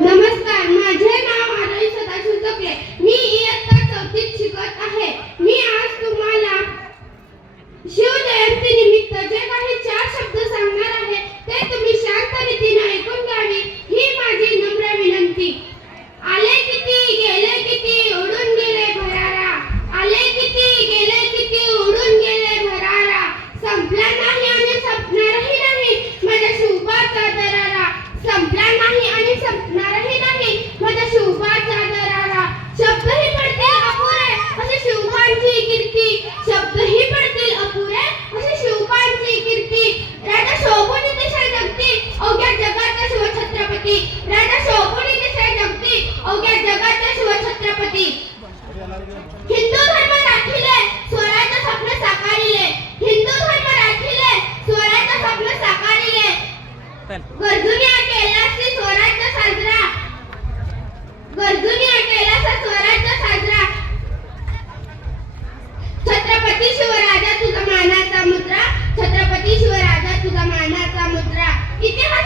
नमस्कार, माझे नाव आरोही सदाशिव चोकले. मी इयत्ता 4थीत शिकत आहे. मी आज तुम्हाला शिवजयंती निमित्त जे काही 4 शब्द सांगणार आहे ते तुम्ही शांत रीतीने ऐकून घ्यावे ही माझी नम्र विनंती. आले किती गेले किती उडून गेले भरारा. आले किती गेले किती उडून गेले भरारा. संपला नाही आणि संपणारही नाही माझ्या शिवबाचा दरारा. संपला नाही आणि संपणारही नाही माझ्या शिवबाचा दरारा. शब्दही पडतील अपुरे असे शिवबांची कीर्ती. शब्दही पडतील अपुरे असे शिवबांची कीर्ती. राजा शोभून दिशा जगती अवघ्या जगाचा शिवछत्रपती. राजा शोभून दिशा जगती अवघ्या जगाचा शिवछत्रपती. हिंदू धर्म राखिले स्वराज्य स्वप्न साकारिले. हिंदू धर्म राखिले स्वराज्य स्वप्न साकारिले. गरजुनी केलास स्वराज्य साजरा. गरजुनी केलास स्वराज्य साजरा. छत्रपती शिवराजा तुझा मानाचा मुद्रा. छत्रपती शिवराजा तुझा मानाचा मुद्रा. इतिहास